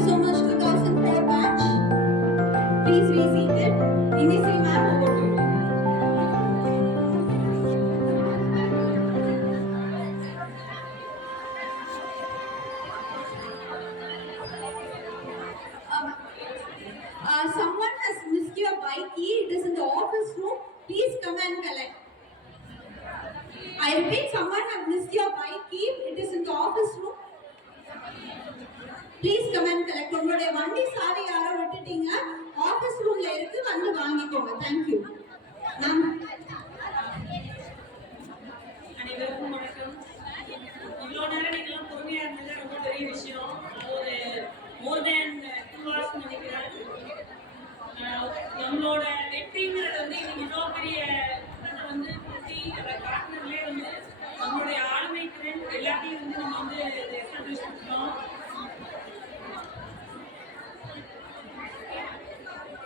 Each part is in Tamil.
you so much, 2004 batch. Please be seated. Indisi ma'am, over to you. Someone has missed your bike key. It is in the office room. Please come and collect. I repeat, someone has missed your bike key. It is in the office room. Please come and collect. உங்களுடைய வண்டி சாவி யாரோ விட்டுட்டீங்க, ஆபீஸ் ரூம்ல இருக்கு, வந்து வாங்கிக்கோங்க. Thank you. மேம், அனைவருக்கும் வணக்கம். இவ்வளோ நேரம் நீங்களாம் பொறுமையாக இருந்தது ரொம்ப பெரிய விஷயம். ஒரு மோர் தேன் 2 hours நினைக்கிறேன். நம்மளோட வெற்றிங்கிறது வந்து இன்னைக்கு இவ்வளோ பெரிய இடத்தை வந்து கூட்டி அதை காட்டினதுலேயே வந்து நம்மளுடைய ஆளுமை திறன் எல்லாத்தையும் வந்து நம்ம வந்து எஸ்டாப்ளிஷ் பண்ணிட்டோம்.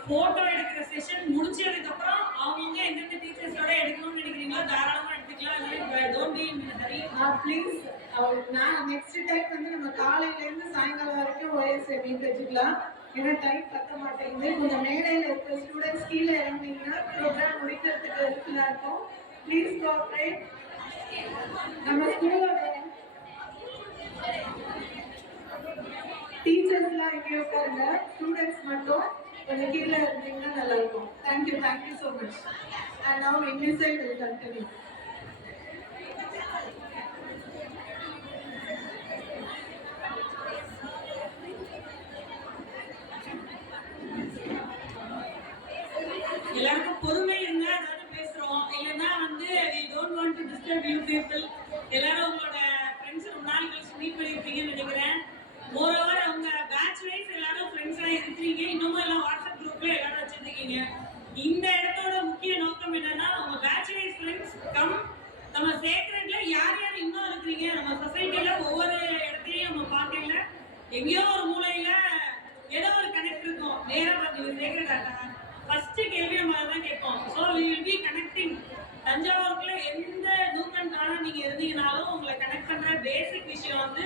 போட்டோ எடுக்கிற செஷன் முடிச்சதுக்கப்புறம் அவங்க எந்தெந்த டீச்சர்ஸோட எடுக்கணும்னு நினைக்கிறீங்களோ தாராளமாக எடுத்துக்கலாம். Don't be in Hari. Please நான் நெக்ஸ்ட் டைம் வந்து நம்ம காலையிலேருந்து சாயங்காலம் வரைக்கும் ஓஎஸ்ஏ மீட் வச்சுக்கலாம். ஏன்னா டைம் பத்த மாட்டேங்குது. கொஞ்சம் மேடையில் இருக்கிற ஸ்டூடெண்ட்ஸ் கீழே இறங்கினீங்கன்னா ப்ரோக்ராம் முடிக்கிறதுக்கு ஹெல்ப்ஃபுல்லாக இருக்கும். Please cooperate. நம்ம ஸ்கூலோட டீச்சர்ஸ்லாம் இங்கே உட்காருங்க, ஸ்டூடெண்ட்ஸ் மட்டும் கொஞ்சம் கீழே இருந்தீங்கன்னா நல்லா இருக்கும். Thank you so much. And now English side will continue. எல்லாருக்கும் பொறுமை இருந்தா அதாவது பேசுறோம், இல்லைன்னா வந்து we don't want to disturb you people. எல்லாரும் உங்களோட ஃப்ரெண்ட்ஸ் ரொம்ப நாள் கழிச்சு மீட் பண்ணியிருப்பீங்கன்னு நினைக்கிறேன். மோரோவர் அவங்க பேட்ச் வைஸ் எல்லாரும் ஃப்ரெண்ட்ஸா இருக்கிறீங்க. இன்னமும் எல்லாம் வாட்ஸ்அப் குரூப்ல எல்லாரும் வச்சிருக்கீங்க. இந்த இடத்தோட முக்கிய நோக்கம் என்னன்னா உங்க பேட்ச் வைஸ் ஃப்ரெண்ட்ஸ் கம் நம்ம சேக்ரெட்ல யார் யார் இன்னும் இருக்கிறீங்க. நம்ம சொசைட்டில ஒவ்வொரு இடத்தையும் நம்ம பார்க்கல, எங்கேயோ ஒரு மூலையில ஏதோ ஒரு கனெக்ட் இருக்கும். நேராக பார்த்து சேக்ரெட் ஆட்டாங்க ஃபர்ஸ்ட் கேள்வி நம்ம தான் கேட்போம். So we will be connecting. தஞ்சாவூருக்குள்ள எந்த நூக்கண்டான நீங்க இருந்தீங்கனாலும் உங்களை கனெக்ட் பண்ற பேசிக் விஷயம் வந்து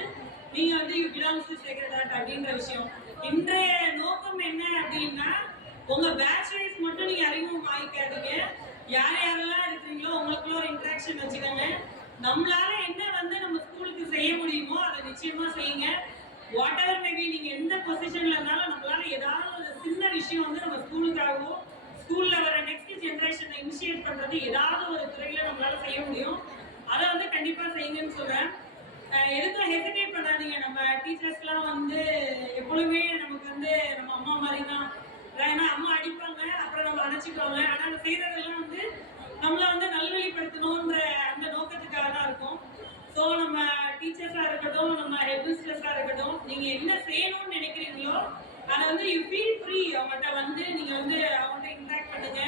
நீங்க வந்து you belongs to sacred art அப்படின்ற விஷயம். இன்றைய நோக்கம் என்ன அப்படின்னா உங்க பேட்ச் வைஸ் மட்டும் நீங்க அறிமுகம் ஆகிக்காதீங்க. யார் யாரெல்லாம் இருக்கிறீங்களோ உங்களுக்குள்ள ஒரு இன்ட்ராக்ஷன் வச்சுக்கோங்க. நம்மளால என்ன வந்து நம்ம ஸ்கூலுக்கு செய்ய முடியுமோ அதை நிச்சயமா செய்யுங்க. வாட் எவர் மேபி நீங்க எந்த பொசிஷன்ல இருந்தாலும் நம்மளால ஏதாவது ஒரு சின்ன விஷயம் வந்து நம்ம ஸ்கூலுக்காகவோ ஸ்கூல்ல வர நெக்ஸ்ட் ஜெனரேஷனை இனிஷியேட் பண்றது ஏதாவது ஒரு துறையில நம்மளால செய்ய முடியும். அதை வந்து கண்டிப்பா செய்யுங்கன்னு சொல்றேன். எதுக்கும் ஹெசிடேட் பண்ணாதீங்க. நம்ம டீச்சர்ஸ்லாம் வந்து எப்பொழுதுமே நமக்கு வந்து நம்ம அம்மா மாதிரி தான். ஏன்னா அம்மா அடிப்பாங்க, அப்புறம் நம்ம அணைச்சிக்குவாங்க. ஆனால் செய்யறதெல்லாம் வந்து நம்மளை வந்து நல்வழிப்படுத்தணுன்ற அந்த நோக்கத்துக்காக தான் இருக்கும். ஸோ நம்ம டீச்சர்ஸாக இருக்கட்டும், நம்ம ஹெட் மிஸ்டர்ஸாக இருக்கட்டும், நீங்கள் என்ன செய்யணும்னு நினைக்கிறீங்களோ அதை வந்து யூ ஃபீல் ஃப்ரீ. அவங்கள்ட்ட வந்து நீங்கள் வந்து அவங்கள்ட்ட இன்ட்ராக்ட் பண்ணுங்க.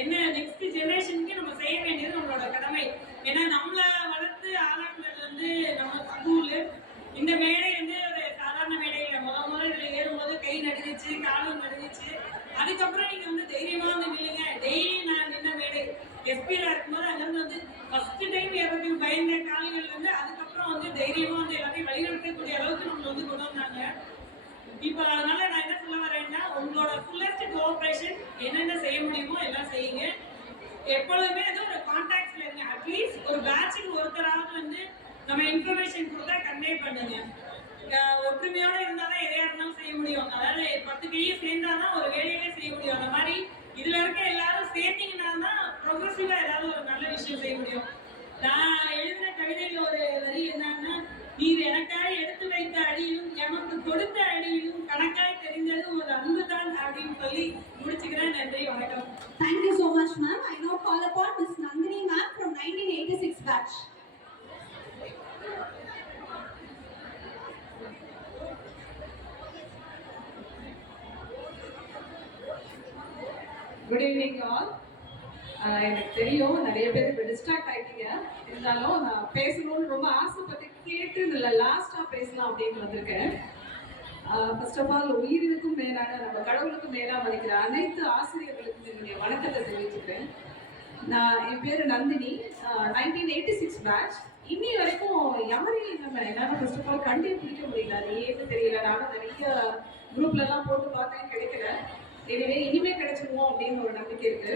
என்ன நெக்ஸ்ட் ஜெனரேஷனுக்கு நம்ம செய்ய வேண்டியது நம்மளோட கடமை. ஏன்னா நம்மளை வளர்த்து ஆளாக்குறது வந்து நம்ம ஸ்கூலு. இந்த மேடை வந்து ஒரு சாதாரண மேடையில் முதல்ல இதில் ஏறும்போது கை நடுங்குச்சு, காலும் நடுங்குச்சு. அதுக்கப்புறம் நீங்கள் வந்து தைரியமாக வந்து நில்லுங்க. டெய்லி நான் நின்ன மேடை எஸ்பியில் இருக்கும்போது அங்கேருந்து வந்து ஃபர்ஸ்ட் டைம் எல்லாத்தையும் பயந்த கால்கள் வந்து அதுக்கப்புறம் வந்து தைரியமாக வந்து எல்லாத்தையும் வழிநடத்தக்கூடிய அளவுக்கு நம்மளை வந்து கொண்டு வந்தாங்க. இப்போ அதனால நான் என்ன சொல்ல வரேன்னா உங்களோட ஃபுல்லஸ்ட் கோஆப்ரேஷன் என்னென்ன செய்ய முடியுமோ எல்லாம் செய்யுங்க. எப்பொழுதுமே வந்து ஒரு கான்டாக்ட்ல இருங்க. அட்லீஸ்ட் ஒரு பேட்சுக்கு ஒருத்தராவது வந்து நம்ம இன்ஃபர்மேஷன் கொடுத்தா கன்வே பண்ணுங்க. ஒற்றுமையோட இருந்தாதான் எதையா இருந்தாலும் செய்ய முடியும். அதாவது 10 கையும் சேர்ந்தாதான் ஒரு வேலையிலே செய்ய முடியும். அந்த மாதிரி இதுல இருக்க எல்லாரும் சேர்த்தீங்கன்னா தான் ப்ரொக்ரெசிவா ஏதாவது ஒரு நல்ல விஷயம் செய்ய முடியும். நான் எழுதின கவிதையில ஒரு வரி என்னன்னா, நீர் எனக்காக எடுத்து வைத்த அடியிலும் எமக்கு கொடுத்த அடியிலும் கணக்காய் தெரிந்தது ஒரு அன்பு தான் அப்படின்னு சொல்லி முடிச்சுக்கிறேன். நன்றி, வணக்கம். Thank you so much, ma'am. I now call upon Miss Nandini ma'am from 1986 batch. Good evening all. எனக்கு தெரியும் நிறைய பேர் இப்போ டிஸ்ட்ராக்ட் ஆகிட்டீங்க. இருந்தாலும் நான் பேசணும்னு ரொம்ப ஆசைப்பட்டு கேட்டு இதில் லாஸ்ட்டாக பேசலாம் அப்படின்னு வந்திருக்கேன். ஃபர்ஸ்ட் ஆஃப் ஆல் உயிரினுக்கும் மேலான நம்ம கடவுளுக்கும் மேலாக மதிக்கிற அனைத்து ஆசிரியர்களுக்கும் என்னுடைய வணக்கத்தை தெரிவிச்சுக்கிறேன். என் பேர் நந்தினி, 1986 பேட்ச். இன்னி வரைக்கும் யாரையும் நம்ம என்னால ஃபர்ஸ்ட் ஆஃப் ஆல் கண்டே பிடிக்க முடியல. அது ஏன்னு தெரியல. நானும் நிறைய குரூப்ல எல்லாம் போட்டு பார்த்தேன், கிடைக்கல. எனவே இனிமே கிடைச்சிருவோம் அப்படின்னு ஒரு நம்பிக்கை இருக்கு.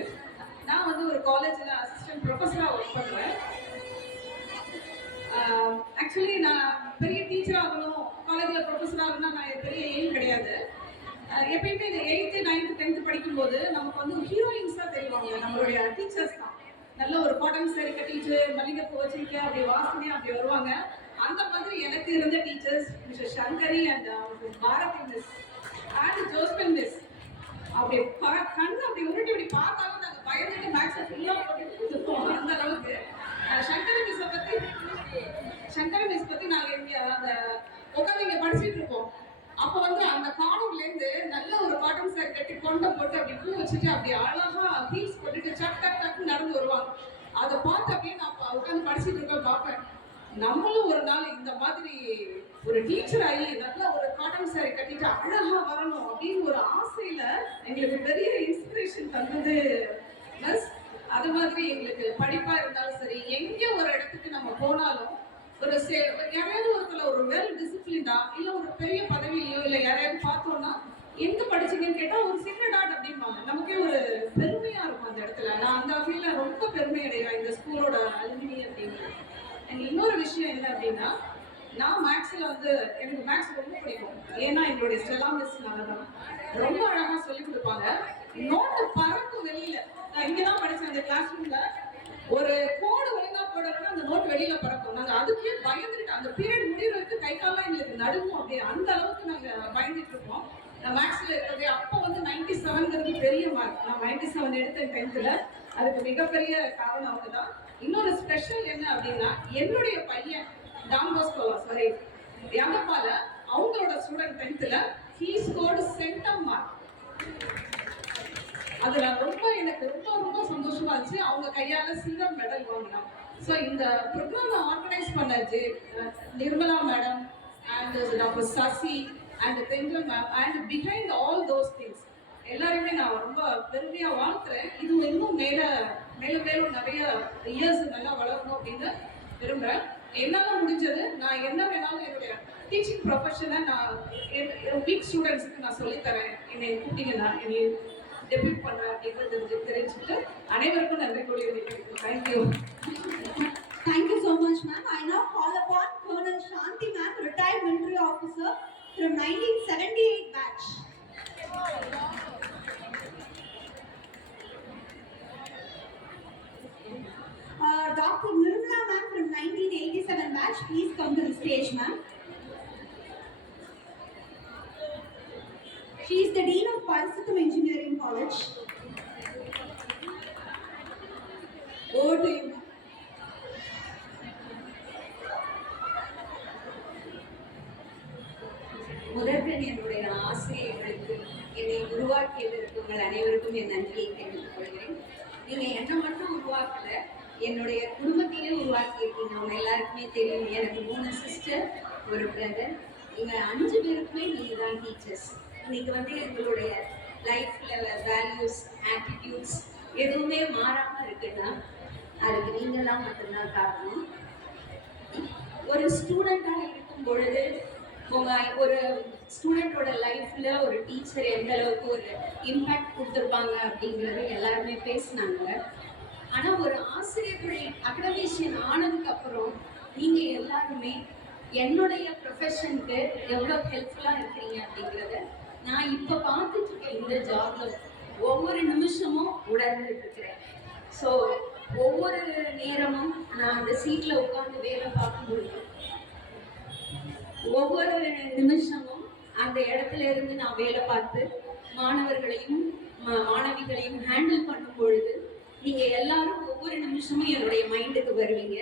நான் வந்து ஒரு காலேஜ்ல அசிஸ்டன்ட் ப்ரொஃபஸரா ஒர்க் பண்றேன். ஆக்சுவலி நான் பெரிய டீச்சர் ஆகணும், காலேஜ்ல ப்ரொஃபஸர் ஆகணும் நான் பெரிய எய்ம் கிடையாது. எப்பயுமே இந்த 8th 9th 10th படிக்கும்போது நமக்கு வந்து ஹீரோயின்ஸா தெரிவாங்க நம்மளுடைய டீச்சர்ஸ் தான். நல்ல ஒரு காட்டன் சாரி கட்டிட்டு மல்லிகைப்பூ வச்சுட்டு அப்படி வாசனையா அப்படி வருவாங்க. அந்த மாதிரி எனக்கு இருந்த teachers mister Sankari and Bharathi miss and Josephine miss. அப்படி கண்ணு அப்படி உருட்டி இப்படி பார்த்தாலும் நாங்கள் பயந்துட்டு மேக்ஸை ஃபுல்லாக போட்டு அந்த அளவுக்கு. சங்கரி மிஸ் பற்றி நாங்கள் அந்த உட்காந்து இங்கே படிச்சுட்டு இருப்போம். அப்போ வந்து அந்த கார்னர்லேருந்து நல்ல ஒரு காட்டன் சாரி கட்டி கொண்டை போட்டு அப்படி பூ வச்சுட்டு அப்படி அழகா ஹீல்ஸ் போட்டுட்டு சக் டக் டக்குன்னு நடந்து வருவாங்க. அதை பார்த்து அப்படியே நான் உட்காந்து படிச்சுட்டு இருக்கேன் பார்ப்பேன். நம்மளும் ஒரு நாள் இந்த மாதிரி ஒரு டீச்சர் ஆகி நல்ல ஒரு காட்டன் சாரி கட்டிட்டு அழகா வரணும் அப்படின்னு ஒரு ஆசையில எங்களுக்கு பெரிய இன்ஸ்பிரேஷன் தந்தது பிளஸ் அது மாதிரி எங்களுக்கு படிப்பா இருந்தாலும் சரி, எங்க ஒரு இடத்துக்கு நம்ம போனாலும் ஒரு யாரையாவது ஒருத்தர் ஒரு வெல் டிசிப்ளின்டா இல்ல ஒரு பெரிய பதவியிலையோ இல்ல யாரையாவது பார்த்தோம்னா எங்க படிச்சீங்கன்னு கேட்டா ஒரு சின்ன டாட் அப்படிம்பாங்க. நமக்கே ஒரு பெருமையா இருக்கும் அந்த இடத்துல. நான் அந்த வகையில ரொம்ப பெருமை அடைவேன் இந்த ஸ்கூலோட அலுமினி அப்படின்னு. எனக்கு இன்னொரு விஷயம் என்ன அப்படின்னா, நான் மேக்ஸ்ல வந்து எனக்கு மேக்ஸ் ரொம்ப பிடிக்கும். ஏன்னா எங்களுடைய ஸ்டெல்லா மிஸ் தான் ரொம்ப அழகா சொல்லி கொடுப்பாங்க. நோட்டு பறக்கும் வெளியில. நான் இங்கதான் படிச்சேன் அந்த கிளாஸ் ரூம்ல. ஒரு கோடு ஒழுங்கா போடலன்னா அந்த நோட் வெளியில பறக்கும். நாங்க அதுக்கே பயந்துட்டு அந்த பீரியட் முடிகிற வரைக்கும் கை காலம் எங்களுக்கு நடுங்கும். அப்படியே அந்த அளவுக்கு நாங்க பயந்துட்டு இருப்போம். நான் மேக்ஸ்ல இருக்கிறது அப்போ வந்து 97ங்கிறது பெரிய மார்க். நான் 97 எடுத்தேன் 10th. அதுக்கு மிகப்பெரிய காரணம் அவங்க தான். இன்னொரு ஸ்பெஷல் என்ன அப்படின்னா, என்னுடைய பையன் டாம்போஸ்கோ சாரி யமப்பால அவங்களோட student 10th he scored centum mark. அதுல எனக்கு ரொம்ப சந்தோஷமா இருந்துச்சு. அவங்க கையால சில்வர் மெடல் வாங்கினாங்க. ஸோ இந்த ப்ரோக்ராமை ஆர்கனைஸ் பண்ணது Nirmala madam and doctor Sasi and Thendral ma'am and behind all those things எல்லாருமே நான் ரொம்ப பெருமையா வாழ்த்துறேன். இது இன்னும் மேலும் நிறைய இயர்ஸ் நல்லா வளரணும் அப்படின்னு விரும்புறேன். என்னால முடிஞ்சது நான் என்ன வேணாலும் என்னுடைய டீச்சிங் ப்ரொஃபஷனை நான் வீக் ஸ்டூடெண்ட்ஸுக்கு நான் சொல்லித்தரேன். என்னை கூப்பிட்டீங்கன்னா என்னை டெபியூட் பண்றேன் அப்படின்றது தெரிஞ்சுட்டு அனைவருக்கும் நன்றி கூறியிருக்கேன். Thank you. Thank you so much, ma'am. I now call upon Colonel Shanti ma'am, retired military officer from 1978 batch. Dr. Nirmala ma'am from 1987 batch, please come to the stage, ma'am. She is the Dean of Parasitam Engineering College. Over to you, ma'am. முதற்கண் என்னுடைய ஆசிரியர்களுக்கு என்னை உருவாக்கியதற்கு உங்கள் அனைவருக்கும் என் நன்றியை தெரிவித்துக் கொள்கிறேன். நீங்க என்ன மட்டும் உருவாக்கல, என்னுடைய குடும்பத்தையே உருவாக்கியிருக்கீங்க. அவங்க எல்லாருக்குமே தெரியும். எனக்கு 3 சிஸ்டர், ஒரு பிரதர். நீங்க 5 பேருக்குமே நீங்க தான் டீச்சர்ஸ். இன்னைக்கு வந்து எங்களுடைய லைஃப்ல வேல்யூஸ் ஆட்டிடியூட்ஸ் எதுவுமே மாறாம இருக்குன்னா அதுக்கு நீங்களாம் மட்டும்தான் காரணம். ஒரு ஸ்டூடெண்டாக இருக்கும் பொழுது ஒரு ஸ்டூடெண்டோட லைஃப்ல ஒரு டீச்சர் எந்த அளவுக்கு ஒரு இம்பேக்ட் கொடுத்துருப்பாங்க அப்படிங்கிறது எல்லாருமே பேசினாங்க. ஆனா ஒரு ஆசிரியர்களுடைய அகடமிஷியன் ஆனதுக்கு அப்புறம் நீங்க எல்லாருமே என்னுடைய ப்ரொஃபஷனுக்கு எவ்வளோ ஹெல்ப்ஃபுல்லா இருக்கிறீங்க அப்படிங்கிறத நான் இப்ப பார்த்துட்டு இருக்கேன். இந்த ஜாப்ல ஒவ்வொரு நிமிஷமும் உணர்ந்துட்டு இருக்கிறேன். ஸோ ஒவ்வொரு நேரமும் நான் அந்த சீட்ல உட்கார்ந்து வேலை பார்க்கும்போது ஒவ்வொரு நிமிஷமும் அந்த இடத்துல இருந்து நான் வேலை பார்த்து மாணவர்களையும் மாணவிகளையும் ஹேண்டில் பண்ணும் பொழுது நீங்க எல்லாரும் ஒவ்வொரு நிமிஷமும் என்னுடைய மைண்டுக்கு வருவீங்க.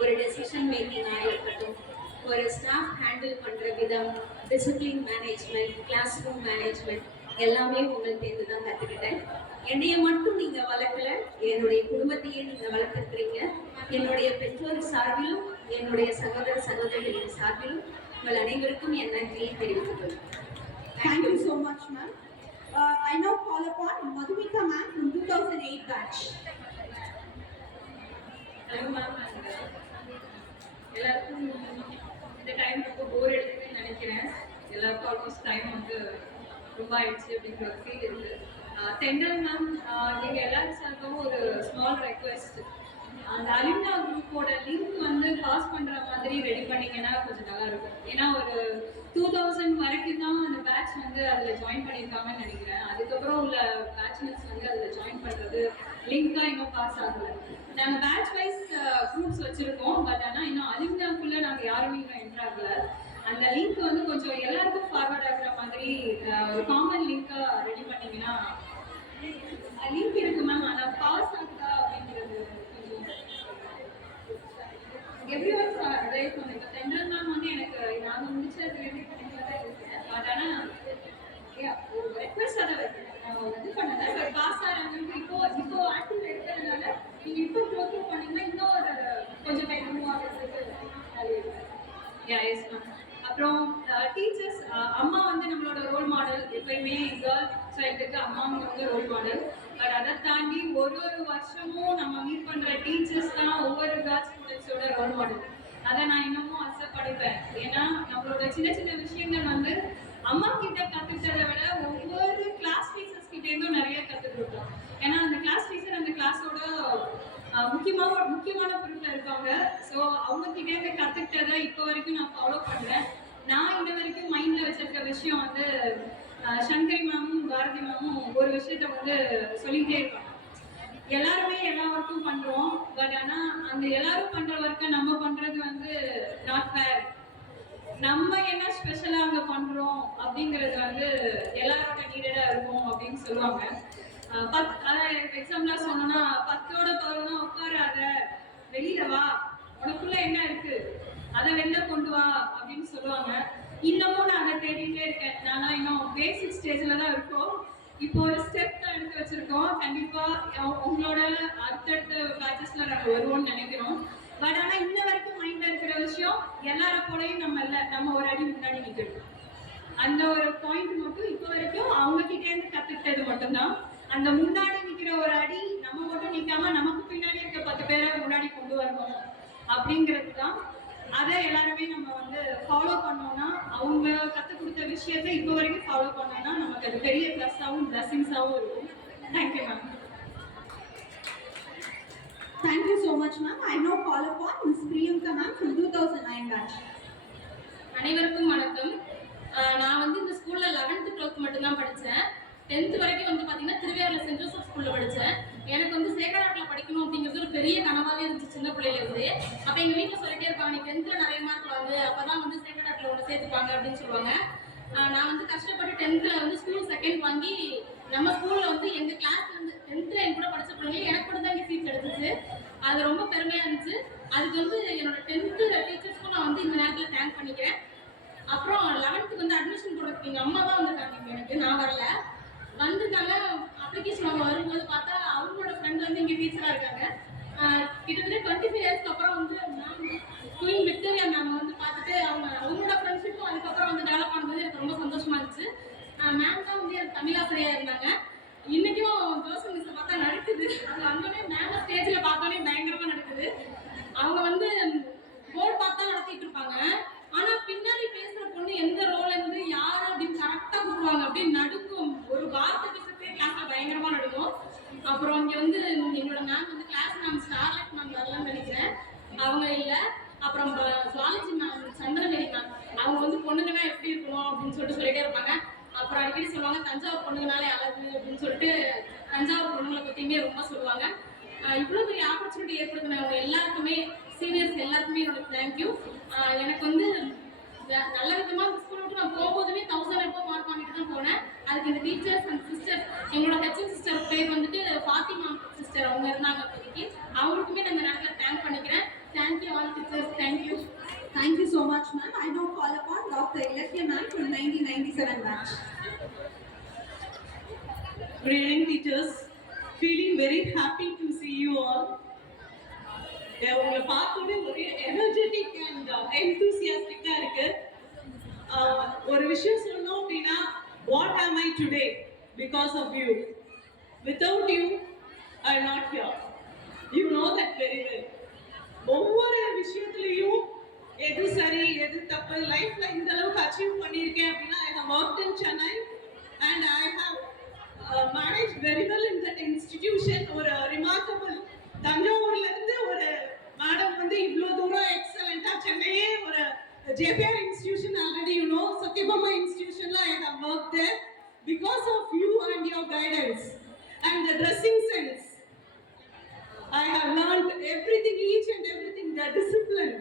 ஒரு டெசிஷன் மேக்கிங்காக இருக்கட்டும், ஒரு ஸ்டாஃப் ஹேண்டில் பண்ற விதம், discipline management, class room management எல்லாமே உங்கள்கிட்ட தான் கற்றுக்கிட்டேன். என்னைய மட்டும் நீங்க வளர்க்கல, என்னுடைய குடும்பத்தையே நீங்க வளர்த்துருக்கிறீங்க. என்னுடைய பெற்றோர் சார்பிலும் என்னுடைய சகோதர சகோதரிகளின் சார்பிலும் உங்கள் அனைவருக்கும் என் நன்றியை தெரிவித்துக் கொள்கிறேன். Thank you so much, ma'am. I now call upon Madhumika ma'am from 2008 batch. Hello, ma'am. எல்லாருக்கும் இந்த டைம் ரொம்ப போர் எடுக்குதுன்னு நினைக்கிறேன். எல்லாருக்கும் ஆல்மோஸ்ட் டைம் வந்து ரொம்ப ஆயிடுச்சு அப்படிங்கிற ஒரு ஃபீல் இருக்கு. தென்றல் மேம், நீங்கள் எல்லாரும் சார்பாகவும் ஒரு ஸ்மால் ரெக்வெஸ்ட், அந்த அலிம்னா குரூப்போட லிங்க் வந்து பாஸ் பண்ற மாதிரி ரெடி பண்ணீங்கன்னா கொஞ்சம் நல்லா இருக்கும். ஏன்னா ஒரு 2000 வரைக்கும் தான் அந்த பேட்ச் வந்து அதில் ஜாயின் பண்ணியிருக்காங்கன்னு நினைக்கிறேன். அதுக்கப்புறம் உள்ள பேட்ச்மெட்ஸ் வந்து அதில் ஜாயின் பண்ணுறது லிங்காக இன்னும் பாஸ் ஆகலை. நாங்கள் பேட்ச் வைஸ் குரூப்ஸ் வச்சுருக்கோம், பட் ஆனால் இன்னும் அலிம்னாக்குள்ளே நாங்கள் யாருமே இன்னும் என்ட்ரு ஆகலை. அந்த லிங்க் வந்து கொஞ்சம் எல்லாருக்கும் ஃபார்வர்ட் ஆகுற மாதிரி ஒரு காமன் லிங்காக ரெடி பண்ணீங்கன்னா. லிங்க் இருக்கு மேம், ஆனால் பாஸ் ஆகுதா அப்படிங்கிறது கொஞ்சம் எவ்ரி ஒன்ஸ் ரைட் பண்ணு. இப்போ தென்றல் மேம் வந்து எனக்கு நாங்கள் முடிச்சதுலேருந்து தான் இருக்கேன், பட் ஆனால் ஒரு ரெக்வஸ்ட் அதை இது பண்ணல. பட் பாஸ் ஆகிறவங்களுக்கு இப்போ ஆக்டிவ் இருக்கிறதுனால நீங்கள் இப்போ க்ளோஸ் பண்ணீங்கன்னா இன்னும் ஒரு கொஞ்சம் டைம் மூவ் ஆகிறதுக்கு. Yes ma'am. அப்புறம் டீச்சர்ஸ், அம்மா வந்து நம்மளோட ரோல் மாடல். எப்பயுமே கேர்ள் சைல்டுக்கு அம்மா வந்து ரோல் மாடல். பட் அதை தாண்டி ஒரு வருஷமும் நம்ம மீட் பண்ற டீச்சர்ஸ் தான் ஒவ்வொரு கேர்ள்ஸ் ஸ்டூடெண்ட்ஸோட ரோல் மாடல். அதை நான் இன்னமும் ஆசைப்படுவேன். ஏன்னா நம்மளோட சின்ன சின்ன விஷயங்கள் வந்து அம்மா கிட்ட கத்துக்கிட்டதை விட ஒவ்வொரு கிளாஸ் டீச்சர்ஸ் கிட்ட இருந்தும் நிறைய கத்துக்கிட்டோம். ஏன்னா அந்த கிளாஸ் டீச்சர் அந்த கிளாஸோட முக்கியமான பொருட்ல இருக்காங்க. ஸோ அவங்க கிட்டே இருந்து கத்துக்கிட்டதை இப்போ வரைக்கும் நான் ஃபாலோ பண்றேன். நான் இன்ன வரைக்கும் மைண்ட்ல வச்சிருக்க விஷயம் வந்து சங்கரி மேமும் பாரதி மேமும் ஒரு விஷயத்த வந்து சொல்லிட்டே இருப்பாங்க. எல்லாருமே எல்லா ஒர்க்கும் பண்றோம், பட் ஆனா அந்த எல்லாரும் பண்ற ஒர்க்கை நம்ம பண்றது வந்து நாட் ஃபேர். நம்ம என்ன ஸ்பெஷலா அங்க பண்றோம் அப்படிங்கிறது வந்து எல்லாரோட நீடடா இருக்கும் அப்படின்னு சொல்லுவாங்க. எக்ஸாம்பிளா சொன்னோம்னா 10ஓட 11 உட்காராத, வெளியில வா, உனக்குள்ள என்ன இருக்கு அதை வெளில கொண்டு வா அப்படின்னு சொல்லுவாங்க. இன்னமும் நான் அதை தேடிட்டே இருக்கேன். நானா இன்னும் பேசிக் ஸ்டேஜ்ல தான் இருக்கோம். இப்போ ஒரு ஸ்டெப் தான் எடுத்து வச்சிருக்கோம். கண்டிப்பா உங்களோட அடுத்தடுத்த பேட்சஸ்ல நாங்கள் வருவோம்னு நினைக்கிறோம். பட் ஆனா இன்ன வரைக்கும் மைண்ட்ல இருக்கிற விஷயம் எல்லார போலையும் நம்ம இல்லை, நம்ம ஒரு அடி முன்னாடி நிற்கணும். அந்த ஒரு பாயிண்ட் மட்டும் இப்போ வரைக்கும் அவங்க கிட்டே இருந்து கத்துக்கிட்டது மட்டும்தான். அந்த முன்னாடி நிற்கிற ஒரு அடி நம்ம மட்டும் நிற்காம நமக்கு பின்னாடி இருக்க 10 பேரை முன்னாடி கொண்டு வரணும் அப்படிங்கிறது தான். அதை எல்லாருமே நம்ம வந்து ஃபாலோ பண்ணோம்னா, அவங்க கற்றுக் கொடுத்த விஷயத்தை இப்போ வரைக்கும் ஃபாலோ பண்ணோம்னா நமக்கு அது பெரிய ப்ளஸ்ஸாகவும் பிளஸிங்ஸாகவும் இருக்கும். Thank you ma'am. Thank you so much, ma'am. I now call upon Ms. Priyanka ma'am from 2009 batch. அனைவருக்கும் வணக்கம். நான் வந்து இந்த ஸ்கூல்ல 11th 12th மட்டும்தான் படித்தேன். 10th வரைக்கும் வந்து பார்த்தீங்கன்னா திருவையாறுல சென்ட் ஜோசப் ஸ்கூல்ல படித்தேன். எனக்கு வந்து சேகராட்டில் படிக்கணும் அப்படிங்கிறது ஒரு பெரிய கனவாகவே இருந்துச்சு சின்ன பிள்ளையிலேருந்து. அப்போ எங்கள் வீட்டில் சொல்லிட்டே இருப்பாங்க, நீ 10th நிறைய மார்க் வாங்க, அப்போ தான் வந்து சேகராட்டில் ஒன்று சேர்த்துப்பாங்க அப்படின்னு சொல்லுவாங்க. நான் வந்து கஷ்டப்பட்டு 10th வந்து ஸ்கூல் செகண்ட் வாங்கி நம்ம ஸ்கூலில் வந்து எங்கள் கிளாஸ்ல இருந்து 10th என் கூட படிச்ச பிள்ளைங்க எனக்கு கூட தான் இங்கே சீட் எடுத்துச்சு. அது ரொம்ப பெருமையாக இருந்துச்சு. அதுக்கு வந்து என்னோட 10th டீச்சர்ஸ்க்கும் நான் வந்து இந்த நேரத்தில் தேங்க் பண்ணிக்கிறேன். அப்புறம் 11th வந்து அட்மிஷன் போடுறதுக்கு எங்கள் அம்மா தான் வந்திருக்காங்க, எனக்கு நான் வரல. வந்திருக்காங்க, அப்ளிகேஷன் அவங்க வரும்போது பார்த்தா அவங்களோட ஃப்ரெண்ட் வந்து இங்கே டீச்சராக இருக்காங்க. கிட்டத்தட்ட 25 இயர்ஸ்க்கு அப்புறம் வந்து மேம் குயின் விக்டோரியா மேம் வந்து பார்த்துட்டு அவங்களோட ஃப்ரெண்ட்ஷிப்பும் அதுக்கப்புறம் வந்து டெவலப் ஆனது எனக்கு ரொம்ப சந்தோஷமா இருந்துச்சு. மேம் தான் வந்து எனக்கு தமிழாசிரியாக இருந்தாங்க. இன்னைக்கும் ஜோசப் மிஸ் பார்த்தா நடக்குது. அது வந்தோடனே மேம் ஸ்டேஜில் பார்த்தோன்னே பயங்கரமாக நடக்குது. அவங்க வந்து போர்டு பார்த்தா நடத்திட்டு இருப்பாங்க, ஆனா பின்னாடி பேசுற பொண்ணு எந்த ரோல் இருந்து யாரு அப்படின்னு கரெக்டா கூப்பிடுவாங்க. அப்படின்னு நடுக்கும், ஒரு வார்த்தை பேசுறதே கிளாஸ்ல பயங்கரமா நடுக்கும். அப்புறம் இங்க வந்து எங்களோட மேம் வந்து கிளாஸ் மேம் ஸ்டார்லைட் மேம் வரலாம்னு நினைக்கிறேன், அவங்க இல்ல. அப்புறம் சுவாலஜி மேம் சந்திரவேலி மேம், அவங்க வந்து பொண்ணுங்கன்னா எப்படி இருக்கணும் அப்படின்னு சொல்லிட்டே இருப்பாங்க. அப்புறம் அடிக்கடி சொல்லுவாங்க தஞ்சாவூர் பொண்ணுங்கனாலே அழகு அப்படின்னு சொல்லிட்டு தஞ்சாவூர் பொண்ணுங்களை பத்தியுமே ரொம்ப சொல்லுவாங்க. இவ்வளவு பெரிய ஆப்பர்ச்சுனிட்டி ஏற்படுத்தினவங்க எல்லாருக்குமே, சீனியர்ஸ் எல்லாருக்குமே என்னோட தேங்க்யூ. எனக்கு வந்து நல்ல விதமா ஸ்கூல் விட்டு நான் போகும்போதுமே 1000 எப்போ மார்க் வாங்கிட்டு தான் போனேன். அதுக்கு இந்த டீச்சர்ஸ் அண்ட் சிஸ்டர், எங்களோட ஹெச்எம் சிஸ்டர் பேர் வந்துட்டு ஃபாத்திமா சிஸ்டர், அவங்க இருந்தாங்க அப்போதைக்கு. அவங்களுக்குமே நான் இந்த நேரத்தில் தேங்க் பண்ணிக்கிறேன். Thank you all teachers, thank you. Thank you so much, ma'am. I now call upon Dr. Ilakya ma'am from 1997 batch. Good evening, teachers. Feeling very happy to see you all. உங்களை பார்த்தோன்னே ஒரு எனர்ஜெட்டிக் அண்ட் என்தூசியாஸ்டிக்கா இருக்கு. ஒரு விஷயம் சொல்லணும் அப்படின்னா, what am I today? Because of you. Without you, I'm not here. You know that very well. ஒவ்வொரு விஷயத்துலையும் எது சரி எது தப்பு லைஃப்ல இந்த அளவுக்கு அச்சீவ் பண்ணியிருக்கேன் அப்படின்னா I have worked in Chennai and I have manage very well in that institution. ஒரு ரிமார்க்கபிள் தஞ்சாவூர்ல இருந்து ஒரு மேடம் வந்து இவ்வளோ தூரம் எக்ஸலண்டா சென்னையே ஒரு JPR institution already you know Satyabama institution la I have worked there because of you and your guidance and the dressing sense. I have learned everything, each and everything, the discipline.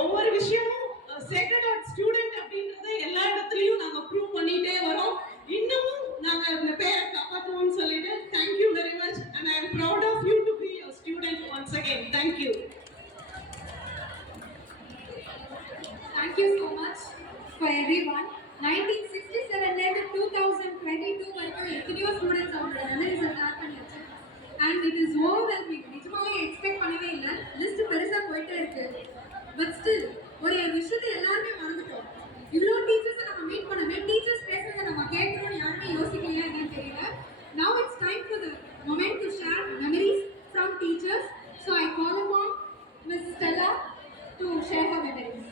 ஒவ்வொரு விஷயமும் சேக்ரெட் ஆர்ட் ஸ்டூடெண்ட் அப்படின்றத எல்லா இடத்துலையும் நாங்கள் ப்ரூவ் பண்ணிட்டே வரோம். இன்னமும் நாங்கள் அந்த பேரை காப்பாற்றுவோம்னு சொல்லிட்டு thank you very much and I am proud of you to be your student once again. Thank you. Thank you so much for everyone. 1967 லேருந்து 2022 வரைக்கும் எத்தனையோ ஸ்டூடெண்ட்ஸ் அவங்களோட மெமரிஸை ஷேர் பண்ணியாச்சு. And it is overwhelming. நிஜமாவே எக்ஸ்பெக்ட் பண்ணவே இல்லை. லிஸ்ட் பெருசாக போயிட்டே இருக்கு. பட் ஸ்டில் ஒரு விஷயத்தை எல்லாருமே மறந்துட்டோம். இவ்வளோ டீச்சர்ஸை நம்ம மீட் பண்ணவே டீச்சர்ஸ் பேசுறதை நம்ம கேட்கணும்னு யாருமே யோசிக்கலையா என்னன்னு தெரியல. Now it's time for the moment to share memories from teachers. So I call upon Ms. Stella to share her memories.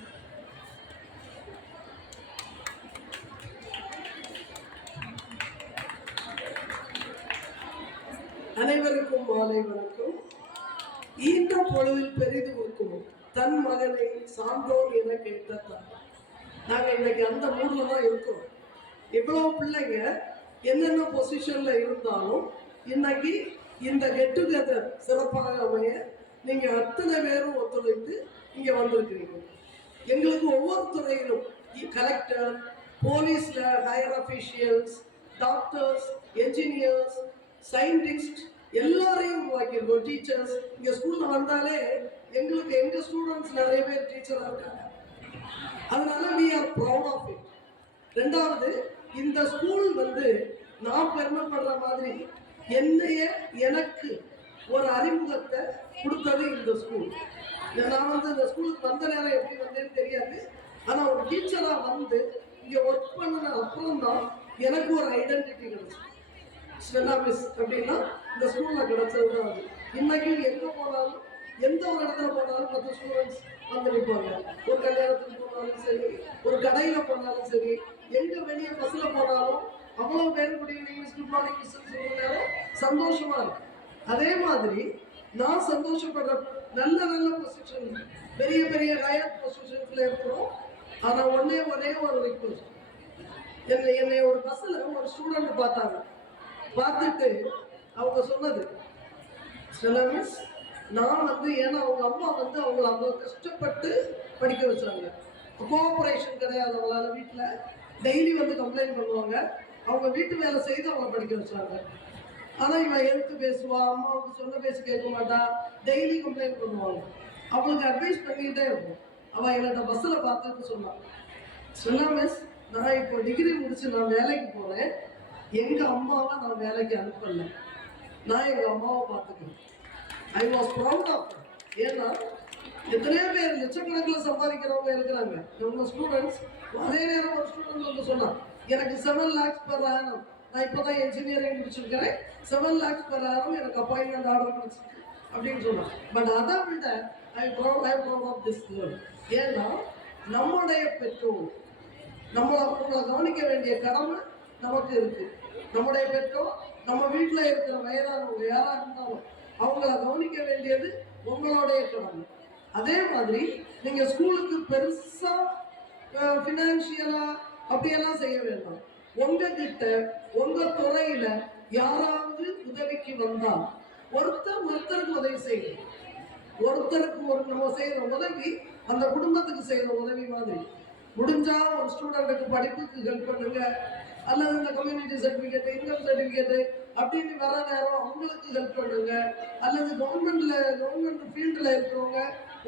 அனைவருக்கும் மாலை வணக்கம். ஈன்ற பொழுதில் பெரிது ஊக்கும் தன் மகனை சான்றோர் என கேட்ட தான். நாங்கள் இன்னைக்கு அந்த மூட்ல தான் இருக்கோம். இவ்வளவு பிள்ளைங்க என்னென்ன பொசிஷன்ல இருந்தாலும் இன்னைக்கு இந்த கெட் டுகெதர் சிறப்பாக அமைய நீங்க அத்தனை பேரும் ஒத்துழைத்து இங்க வந்திருக்கிறீங்க. எங்களுக்கு ஒவ்வொரு துறையிலும் கலெக்டர், போலீஸ்ல higher officials, doctors, engineers, scientist எல்லாரையும் உருவாக்கியிருக்கோம். டீச்சர்ஸ் இங்க ஸ்கூல்ல வந்தாலே எங்களுக்கு எங்க ஸ்டூடெண்ட்ஸ் நிறைய பேர் டீச்சரா இருக்காங்க. அதனால we are proud of it. ரெண்டாவது, இந்த ஸ்கூல் வந்து நான் பெருமைப்படுற மாதிரி எனக்கு ஒரு அறிமுகத்தை கொடுத்தது இந்த ஸ்கூல். நான் வந்து இந்த ஸ்கூலுக்கு வந்த நேரம் எப்படி வந்தேன்னு தெரியாது. ஆனா ஒரு டீச்சரா வந்து இங்க ஒர்க் பண்ணின அப்புறம் தான் எனக்கு ஒரு ஐடென்டிட்டி கிடைச்சு. ஸ்டெல்லா மிஸ் அப்படின்னா இந்த ஸ்கூல்ல கிடைச்சது தான். அது இன்னைக்கு எங்க போனாலும் எந்த ஒரு இடத்துல போனாலும் 10 ஸ்டூடெண்ட்ஸ் வந்து நிற்பாங்க. ஒரு கல்யாணத்துக்கு போனாலும் சரி, ஒரு கடையில போனாலும் சரி, எங்க வெளியே பஸ்ல போனாலும் அவ்வளவு பேர் good evening miss, good morning miss சொல்றதுனால சந்தோஷமா இருக்கு. அதே மாதிரி நான் சந்தோஷப்படுற நல்ல நல்ல பொசிஷன், பெரிய பெரிய ஹையர் பொசிஷன்ஸ்ல இருக்கிறோம். ஆனா ஒரே ஒரு ரிக்வெஸ்ட், என்னை ஒரு பஸ்ல ஒரு ஸ்டூடெண்ட் பார்த்தாங்க. பார்த்துட்டு அவங்க சொன்னது, ஸ்டெல்லா மிஸ் நான் வந்து ஏன்னா அவங்க அம்மா வந்து அவங்கள அவ்வளோ கஷ்டப்பட்டு படிக்க வச்சாங்க. கோஆப்ரேஷன் கிடையாது அவங்களால. வீட்டில் டெய்லி வந்து கம்ப்ளைண்ட் பண்ணுவாங்க. அவங்க வீட்டு வேலை செய்து அவங்கள படிக்க வச்சாங்க. ஆனால் இவன் எடுத்து பேசுவா, அம்மாவுக்கு சொன்ன பேசி கேட்க மாட்டா, டெய்லி கம்ப்ளைண்ட் பண்ணுவாங்க. அவளுக்கு அட்வைஸ் பண்ணிக்கிட்டே இருக்கும். அவள் என்னோட பஸ்ஸில் பார்த்துட்டு சொன்னான், ஸ்டெல்லா மிஸ் நான் இப்போ டிகிரி முடிச்சு நான் வேலைக்கு போகிறேன். எங்கள் அம்மாவை நான் வேலைக்கு அனுப்பல, நான் எங்கள் அம்மாவை பார்த்துக்கிறேன். I was proud of. ஏன்னா எத்தனையோ பேர் லட்சக்கணக்கில் சம்பாதிக்கிறவங்க இருக்கிறாங்க நம்ம ஸ்டூடெண்ட்ஸ். அதே நேரம் ஒரு ஸ்டூடெண்ட் வந்து சொன்னான், எனக்கு 7 lakhs per annum, நான் இப்போ தான் என்ஜினியரிங் முடிச்சிருக்கிறேன், 7 lakhs per annum எனக்கு அப்பாயின்மெண்ட் ஆர்டர் பண்ணிச்சிருக்கு அப்படின்னு சொன்னான். பட் அதை விட I proud of this girl. ஏன்னா நம்முடைய பெற்றோர் அவங்களை கவனிக்க வேண்டிய கடமை நமக்கு இருக்கு. நம்முடைய பெற்றோர் நம்ம வீட்டில் இருக்கிற வயதானவங்க யாரா இருந்தாலும் அவங்கள கவனிக்க வேண்டியது உங்களுடைய கடமை. அதே மாதிரி நீங்க ஸ்கூலுக்கு பெருசா பினான்சியலா அப்படியெல்லாம் செய்ய வேண்டாம். உங்ககிட்ட உங்க துறையில யாராவது உதவிக்கு வந்தால் ஒருத்தருக்கு உதவி செய்யணும். ஒருத்தருக்கு நம்ம செய்யற உதவி அந்த குடும்பத்துக்கு செய்யற உதவி மாதிரி. முடிஞ்சா ஒரு ஸ்டூடெண்ட்டுக்கு படிப்புக்கு ஹெல்ப் பண்ணுங்க, அல்லது இந்த கம்யூனிட்டி சர்டிஃபிகேட், இன்கம் சர்டிஃபிகேட் அப்படின்னு வர நேரம் அவங்களுக்கு ஹெல்ப் பண்ணுங்க. அல்லது கவர்மெண்ட் ஃபீல்டில் இருக்கிறவங்க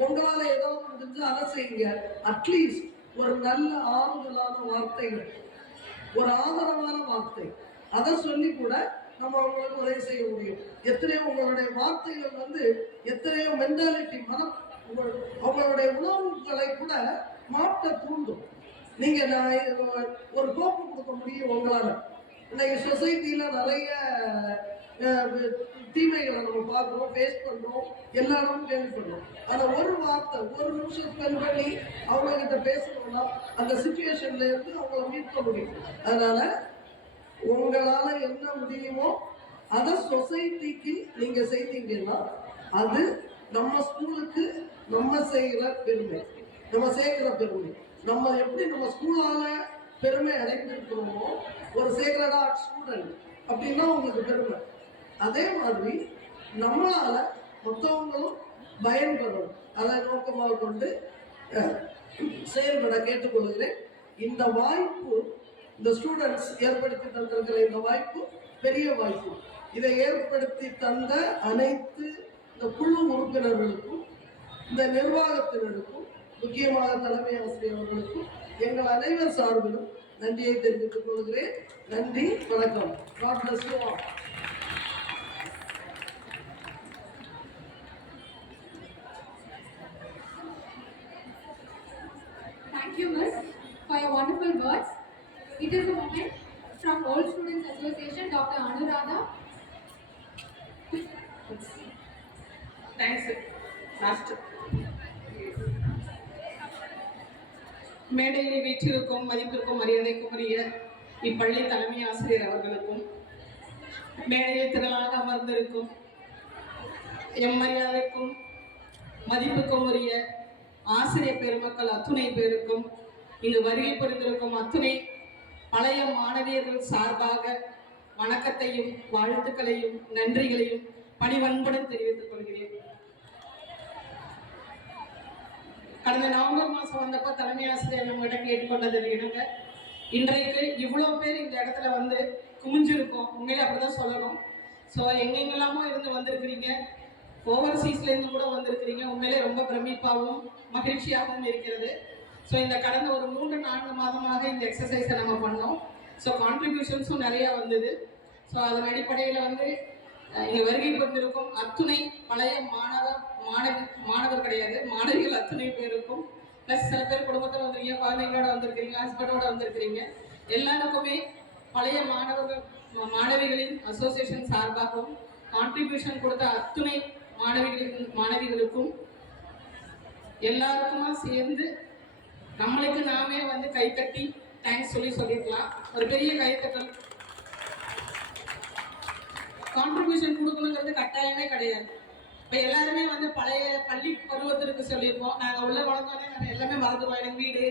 உங்களால் ஏதாவது முடிஞ்சு அதை செய்யுங்க. அட்லீஸ்ட் ஒரு நல்ல ஆறுதலான வார்த்தைகள், ஒரு ஆதரவான வார்த்தை, அதை சொல்லி கூட நம்ம அவங்களுக்கு உதவி செய்ய முடியும். எத்தனையோ உங்களுடைய வார்த்தைகள் வந்து எத்தனையோ மென்டாலிட்டி, மனம், அவங்களுடைய உணர்வுகளை கூட மாற்ற தூண்டும். நீங்க ஒரு கோப்பு கொடுக்க முடியும் உங்களால. இன்னைக்கு சொசைட்டில நிறைய தீமைகளை நம்ம பார்க்குறோம், ஃபேஸ் பண்றோம், எல்லா இடமும் கேள்விப்படுறோம். ஆனா ஒரு வார்த்தை, ஒரு நிமிஷம் ஸ்பெண்ட் பண்ணி அவங்க கிட்ட பேசணும்னா அந்த சுச்சுவேஷன்ல இருந்து அவங்கள மீட்க முடியும். அதனால உங்களால என்ன முடியுமோ அதை சொசைட்டிக்கு நீங்க செய்தீங்கன்னா அது நம்ம ஸ்கூலுக்கு நம்ம செய்கிற பெருமை, நம்ம சேர்க்கிற பெருமை. நம்ம எப்படி நம்ம ஸ்கூலால பெருமை அடைந்திருக்கிறோமோ, ஒரு சேக்ரட் ஆர்ட் ஸ்டூடெண்ட் அப்படின்னா உங்களுக்கு பெருமை. அதே மாதிரி நம்மளால மற்றவங்களும் பயன்பெறணும், அதை நோக்கமாக கொண்டு செயல்பட கேட்டுக்கொள்கிறேன். இந்த வாய்ப்பு இந்த ஸ்டூடெண்ட்ஸ் ஏற்படுத்தி தந்திருக்கிற இந்த வாய்ப்பு பெரிய வாய்ப்பு. இதை ஏற்படுத்தி தந்த அனைத்து இந்த குழு உறுப்பினர்களுக்கும், இந்த நிர்வாகத்தினருக்கும், முக்கியமாக தலைமை ஆசிரியர் அவர்களுக்கும் எங்கள் அனைவர் சார்பிலும் நன்றியை தெரிவித்துக் கொள்கிறேன். நன்றி, வணக்கம். God bless you all. Thank you, Miss, for your wonderful words. It is a moment from Old Students Association, Dr. Anuradha. Thanks, Master. மேடையில் வீற்றிருக்கும் மதிப்பிற்கும் மரியாதைக்கும் உரிய இப்பள்ளி தலைமை ஆசிரியர் அவர்களுக்கும், மேடையில் திரளாக அமர்ந்திருக்கும் எம் மரியாதைக்கும் மதிப்புக்கும் உரிய ஆசிரியர் பெருமக்கள் அத்துணை பேருக்கும், இங்கு வருகை புரிந்திருக்கும் அத்துணை பழைய மாணவியர்கள் சார்பாக வணக்கத்தையும் வாழ்த்துக்களையும் நன்றிகளையும் பணிவன்புடன் தெரிவித்துக் கொள்கிறேன். கடந்த நவம்பர் மாதம் வந்தப்போ தலைமை ஆசிரியர் நம்மகிட்ட கேட்டுக்கொண்டது இணங்க இன்றைக்கு இவ்வளோ பேர் இந்த இடத்துல வந்து குமிஞ்சிருக்கோம். உண்மையிலே அப்படிதான் சொல்லணும். ஸோ எங்கெங்கெல்லாமோ இருந்து வந்திருக்கிறீங்க, ஓவர்சீஸ்லேருந்து கூட வந்திருக்கிறீங்க. உண்மையிலே ரொம்ப பிரமிப்பாகவும் மகிழ்ச்சியாகவும் இருக்கிறது. ஸோ இந்த கடந்த ஒரு 3-4 மாதமாக இந்த எக்ஸசைஸை நம்ம பண்ணோம். ஸோ கான்ட்ரிபியூஷன்ஸும் நிறையா வந்தது. ஸோ அதன் அடிப்படையில் வந்து இங்கே வருகை கொண்டிருக்கும் அத்துணை பழைய மாணவர் கிடையாது, மாணவிகள் அத்துணை பேருக்கும், ப்ளஸ் சில பேர் குடும்பத்தில் வந்திருக்கீங்க, குழந்தைங்களோட வந்திருக்கிறீங்க, ஹஸ்பண்டோட வந்திருக்கிறீங்க, எல்லாருக்குமே பழைய மாணவிகளின் அசோசியேஷன் சார்பாகவும் கான்ட்ரிபியூஷன் கொடுத்த அத்துணை மாணவிகளுக்கும் எல்லாருக்குமா சேர்ந்து நம்மளுக்கு நாமே வந்து கைத்தட்டி தேங்க்ஸ் சொல்லியிருக்கலாம். ஒரு பெரிய கைத்தட்டல். கான்ட்ரிபியூஷன் கொடுக்கணுங்கிறது கட்டாயமே கிடையாது. இப்போ எல்லாருமே வந்து பழைய பள்ளி பருவத்திற்கு சொல்லியிருப்போம். நாங்கள் உள்ள வளர்ந்தோன்னே நான் எல்லாமே மறந்துடுவோம். எனக்கு வீடு,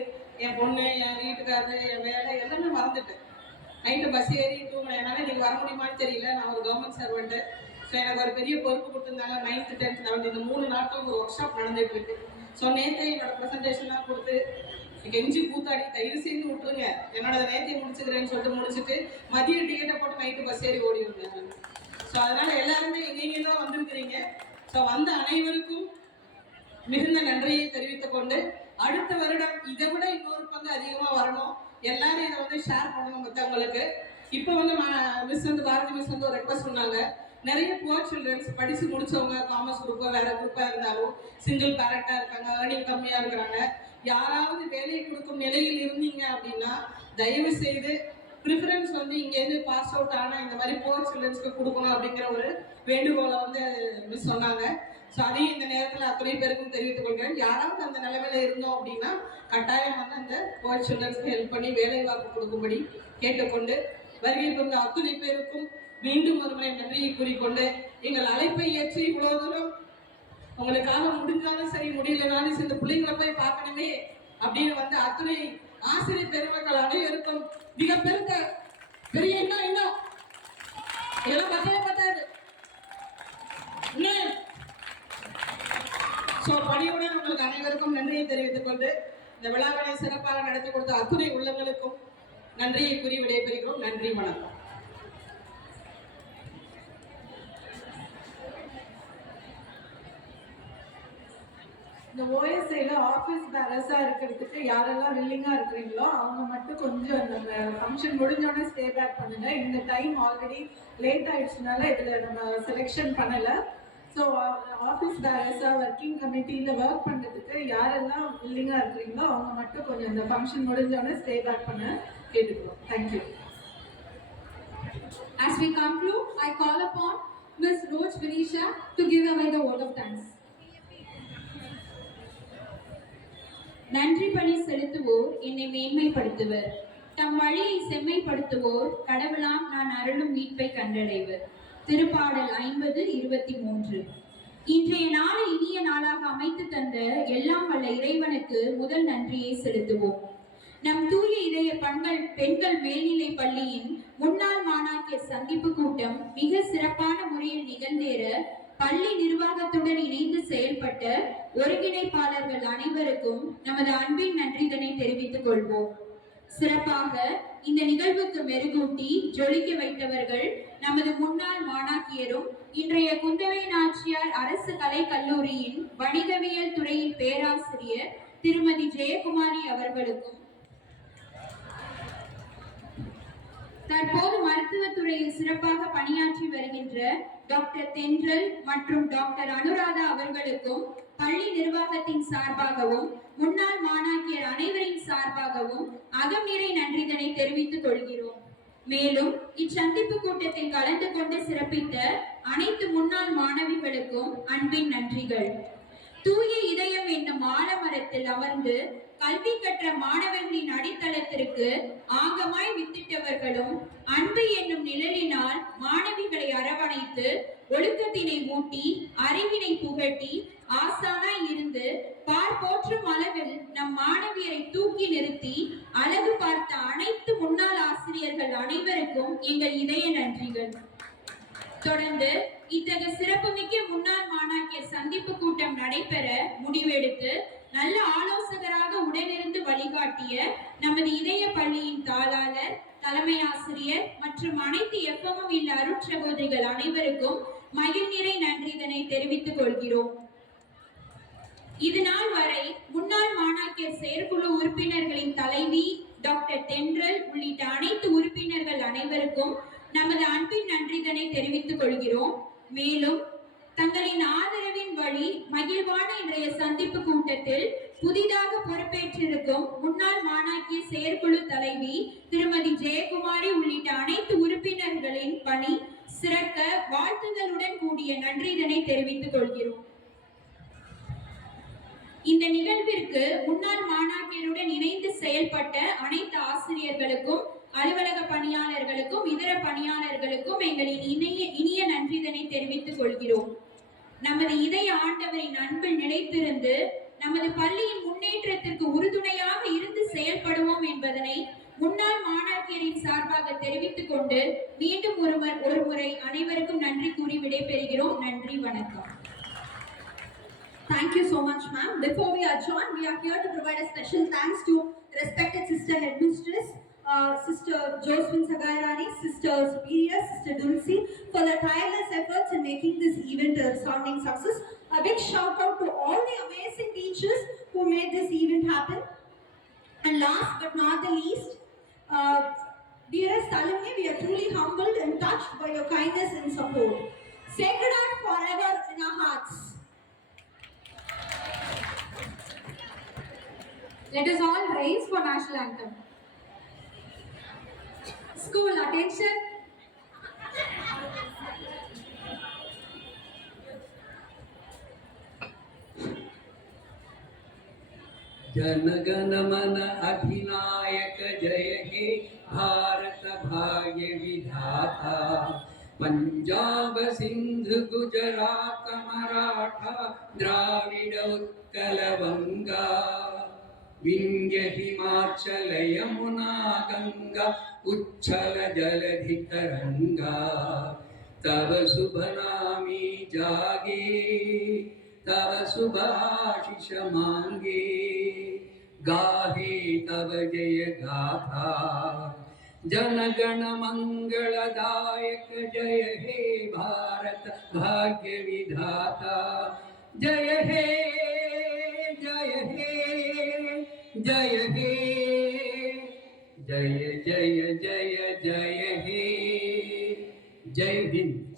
என் பொண்ணு, என் வீட்டுக்காரரு, என் வேலை எல்லாமே மறந்துட்டேன். நைட்டு பஸ் ஏறி தூங்கினேன். என்னால் நீங்கள் வர முடியுமான்னு தெரியல. நான் ஒரு கவர்மெண்ட் சர்வெண்ட்டு. ஸோ எனக்கு ஒரு பெரிய பொறுப்பு கொடுத்துருந்தாங்க. 9th 10th 11th இந்த 3 நாட்கள் ஒரு ஒர்க் ஷாப் நடந்துட்டு இருக்கு. ஸோ நேற்று என்னோட ப்ரெசன்டேஷன்லாம் கொடுத்து கெஞ்சி கூத்தாடி தயவு செய்து விட்டுருங்க, என்னோட நேற்றை முடிச்சுக்கிறேன்னு சொல்லிட்டு முடிச்சுட்டு மதிய டிக்கெட்டை போட்டு நைட்டு பஸ் ஏறி ஓடி வந்தாங்க. ஸோ அதனால எல்லாருமே எங்கெங்கே தான் வந்திருக்கிறீங்க. ஸோ வந்த அனைவருக்கும் மிகுந்த நன்றியை தெரிவித்துக் கொண்டு, அடுத்த வருடம் இதை விட இன்னொரு பங்கு அதிகமாக வரணும், எல்லாரும் இதை வந்து ஷேர் பண்ணணும் மற்றவங்களுக்கு. இப்போ வந்து மிஸ் வந்து பாரதி மிஸ் வந்து ஒரு ரெக்வஸ்ட் சொன்னாங்க. நிறைய புவர் சில்ட்ரன்ஸ் படித்து முடிச்சவங்க, காமர்ஸ் குரூப்போ வேற குரூப்பாக இருந்தாலும் சிங்கிள் பேரண்டாக இருக்காங்க, ஏர்னிங் கம்மியாக இருக்கிறாங்க. யாராவது வேலையை கொடுக்கும் நிலையில் இருந்தீங்க அப்படின்னா தயவு செய்து ப்ரிஃபரன்ஸ் வந்து இங்கேருந்து பாஸ் அவுட் ஆனால் இந்த மாதிரி புவர் சில்ட்ரன்ஸ்க்கு கொடுக்கணும் அப்படிங்கிற ஒரு வேண்டுகோளை வந்து மிஸ் சொன்னாங்க. ஸோ அதையும் இந்த நேரத்தில் அத்தனை பேருக்கும் தெரிவித்துக் கொள்கிறேன். யாராவது அந்த நிலைமையில இருந்தோம் அப்படின்னா கட்டாயம் வந்து அந்த புவர் சில்ட்ரன்ஸ்க்கு ஹெல்ப் பண்ணி வேலை வாய்ப்பு கொடுக்கும்படி கேட்டுக்கொண்டு, வருகை தந்த அத்தனை பேருக்கும் மீண்டும் ஒரு முறை நன்றியை கூறிக்கொண்டு, எங்கள் அழைப்பை ஏற்றி இவ்வளவு தூரம் உங்களுக்காக முடிஞ்சாலும் சரி முடியலனாலும் சரி இந்த பிள்ளைங்களை போய் பார்க்கணுமே அப்படின்னு வந்து அத்துணை ஆசிரியர் பெருமக்கள் அனைவருக்கும் மிக பெரிய எண்ணம் இதெல்லாம் பத்தாது. ஸோ பணியுடன் உங்களுக்கு அனைவருக்கும் நன்றியை தெரிவித்துக் கொண்டு, இந்த விழாவினை சிறப்பாக நடத்தி கொடுத்த அத்துணை உள்ளங்களுக்கும் நன்றியை கூறி விடைபெறுகிறோம். நன்றி, வணக்கம். இந்த ஓஎஸ்ஐல ஆஃபீஸ் பேரஸா இருக்கிறதுக்கு யாரெல்லாம் வில்லிங்கா இருக்கிறீங்களோ அவங்க மட்டும் கொஞ்சம் நம்ம ஃபங்க்ஷன் முடிஞ்சோடனே ஸ்டே பேக் பண்ணுங்க. இந்த டைம் ஆல்ரெடி லேட் ஆயிடுச்சுனால இதுல நம்ம செலெக்ஷன் பண்ணல. ஸோ ஆஃபீஸ் பேரஸா ஒர்க்கிங் கமிட்டியில ஒர்க் பண்றதுக்கு யாரெல்லாம் வில்லிங்கா இருக்கிறீங்களோ அவங்க மட்டும் கொஞ்சம் இந்த ஃபங்க்ஷன் முடிஞ்சோடனே ஸ்டே பேக் பண்ண கேட்டுக்கிறோம். Thank you. As we conclude, I call upon Ms. Roach Vinisha to give away the vote of thanks. நன்றி பணி செலுத்துவோர் என்னை மேன்மைப்படுத்துவர், தம் வழியை செம்மைப்படுத்துவோர் கடவுளாம் நான் அருளும் மீட்பை கண்டடைவர். திருப்பாடல் 50:23. இன்றைய நாளை இனிய நாளாக அமைத்து தந்த எல்லாம் வல்ல இறைவனுக்கு முதல் நன்றியை செலுத்துவோம். நம் தூய இதய பெண்கள் மேல்நிலை பள்ளியின் முன்னாள் மாணாக்கியர் சந்திப்பு கூட்டம் மிக சிறப்பான முறையில் நிகழ்ந்தேற பள்ளி நிர்வாகத்துடன் இணைந்து செயல்பட்ட ஒருங்கிணைப்பாளர்கள் அனைவருக்கும் நமது அன்பின் நன்றிதனை தெரிவித்துக் கொள்வோம். சிறப்பாக இந்த நிகழ்வுக்கு மெருகூட்டி ஜொலிக்க வைத்தவர்கள் நமது முன்னாள் மாணாக்கியரும் இன்றைய குந்தவை நாச்சியார் அரசு கலை கல்லூரியின் வணிகவியல் துறையின் பேராசிரியர் திருமதி ஜெயக்குமாரி அவர்களுக்கும், தற்போது மருத்துவத்துறையில் சிறப்பாக பணியாற்றி வருகின்ற டாக்டர் தென்றல் மற்றும் டாக்டர் அனுராதா அவர்களுக்கும் பள்ளி நிர்வாகத்தின் சார்பாகவும் முன்னாள் மாணாக்கியர் அனைவரின் சார்பாகவும் அகம்நிறை நன்றிதனை தெரிவித்துக் கொள்கிறோம். மேலும் இச்சந்திப்பு கூட்டத்தில் கலந்து கொண்டு சிறப்பித்த அனைத்து முன்னாள் மாணவிகளுக்கும் அன்பின் நன்றிகள். தூய இதயம் என்னும் ஆலமரத்தில் அமர்ந்து கல்வி கற்ற மாணவர்களின் அடித்தளத்திற்கு ஆங்கமாய் வித்திட்டவர்களும் அன்பு என்னும் நிழலினால் மாணவிகளை அரவணைத்து ஒழுக்கத்தினை ஊட்டி அறிவினை புகட்டி ஆசானாய் இருந்து போற்றும் அளவில் நம் மாணவியரை தூக்கி நிறுத்தி அழகு பார்த்த அனைத்து முன்னாள் ஆசிரியர்கள் அனைவருக்கும் எங்கள் இதய நன்றிகள். தொடர்ந்து இத்தகைய சிறப்புமிக்க முன்னாள் மாணாக்கியர் சந்திப்பு கூட்டம் நடைபெற முடிவெடுத்து நல்ல ஆலோசகராக உடனிருந்து வழிகாட்டிய நமது இதய பள்ளியின் தாளாளர், தலைமை ஆசிரியர் மற்றும் அனைத்து எஃப்எம்மும் இல்ல அருட்சகோதரிகள் அனைவருக்கும் மகிழ்நிறை நன்றிதனை தெரிவித்துக் கொள்கிறோம். இது நாள் வரை முன்னாள் மாணாக்கியர் செயற்குழு உறுப்பினர்களின் தலைவி டாக்டர் தென்றல் உள்ளிட்ட அனைத்து உறுப்பினர்கள் அனைவருக்கும் நமது அன்பின் நன்றிதனை தெரிவித்துக் கொள்கிறோம். மேலும் தங்களின் ஆதரவின் வழி மகிழ்வான இன்றைய சந்திப்பு கூட்டத்தில் புதிதாக பொறுப்பேற்றிருக்கும் முன்னாள் மாணாக்கிய செயற்குழு தலைவி திருமதி ஜெயக்குமாரி உள்ளிட்ட அனைத்து உறுப்பினர்களின் பணி சிறக்க வாழ்த்துகளுடன் கூடிய நன்றிதனை தெரிவித்துக் கொள்கிறோம். இந்த நிகழ்விற்கு முன்னாள் மாணாக்கியருடன் இணைந்து செயல்பட்ட அனைத்து ஆசிரியர்களுக்கும், அலுவலக பணியாளர்களுக்கும், இதர பணியாளர்களுக்கும் எங்களின் இனிய நன்றிதனை தெரிவித்துக் கொள்கிறோம். நமது இதய ஆண்டவரின் அன்பில் நிலைத்திருந்து நமது பள்ளியின் முன்னேற்றத்திற்கு உறுதுணையாக இருந்து செயல்படுவோம் என்பதனை முன்னாள் மாணாக்கியரின் சார்பாக தெரிவித்துக் கொண்டு மீண்டும் ஒரு முறை அனைவருக்கும் நன்றி கூறி விடைபெறுகிறோம். நன்றி, வணக்கம். Thank you so much, ma'am. Before we adjourn, we are here to provide a special thanks to respected Sister Headmistress, Sister Josephine Sagairani, Sister Superior, Sister Dulcie, for their tireless efforts in making this event a resounding success. A big shout out to all the amazing teachers who made this event happen. And last but not the least, dearest alumni, we are truly humbled and touched by your kindness and support. Sacred Heart forever in our hearts. Let us all rise for national anthem. School attention. जनगण मन अधिनायक जय हे भारत भाग्य विधाता, पंजाब सिंधु गुजरात मराठा द्राविड उत्कल बंगा, विंध्य हिमाचल यमुना गंगा उच्छल जलधि तरंगा, तव शुभ नामी जागे तव सुभाषिष मांगे, गाहे तव जय गाथा जनगण मंगलदायक जय हे भारत भाग्य विधाता, जय हे जय हे जय हे जय जय जय जय हे, जय हिंद।